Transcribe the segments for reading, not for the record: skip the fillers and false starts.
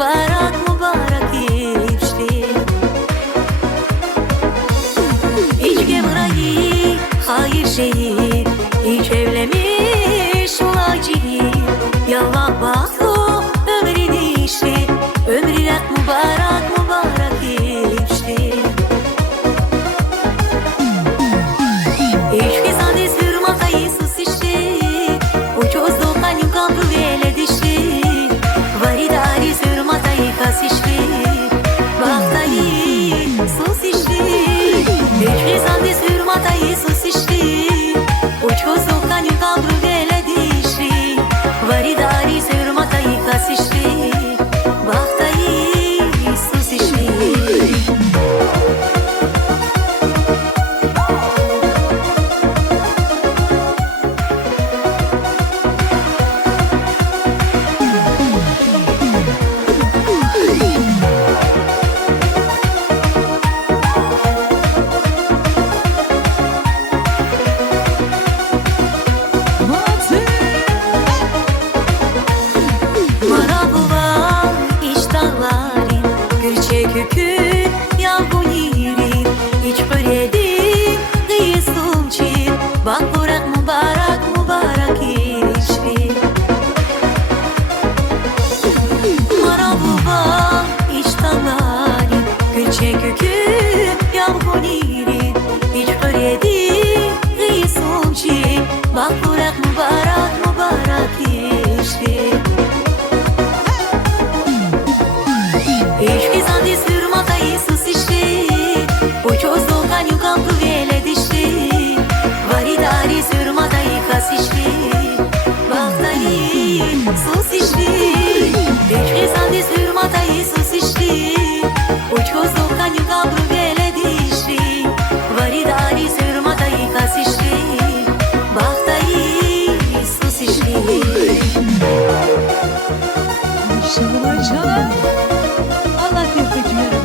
mübarek mübarek işte. Hiç gemrayı hayır şehir, hiç evlemiş olacağım. Yallah baktı ömrünü işte, ömrüne mübarek mübarek işte. İşte sade sürmata Isus işte, uçoz dokanyu kampı veled işte. Varidari sürmata ikas işte, baktayı sus işte. İşte sade sürmata Isus işte, uçoz dokanyu kampı veled işte. Varidari sürmata ikas işte, baktayı sus işte. Kökü yağmuririn, hiç böyledir kıyısımçı. Bak bırak mübarek mübarek işte. Marabuba iştaların, gülçe kökü yağmuririn, hiç böyledir kıyısımçı. Bak bırak mübarek mübarek işte. İşte sade sürmata Isus işte, uçoz dokanyu kampı veled işte. Varidari sürmata ikas işte, baktayı sus işte. İşte sade sürmata Isus işte, uçoz dokanyu kampı veled işte. Varidari sürmata ikas işte, baktayı sus işte. Maşallah. Allah tebrik ediyorum.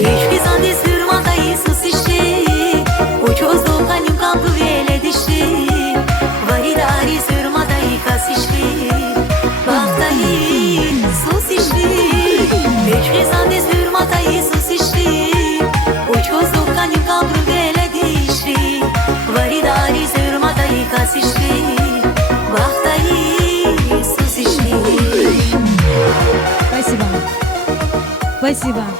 İşte sade sürmata Isus işte, uçoz dokanyu kampı veled işte. Varidari sürmata ikas işte, baktayı sus işte. İşte sade sürmata Isus işte, uçoz dokanyu kampı veled işte. Varidari sürmata ikas işte, baktayı sus işte. Спасибо. Спасибо.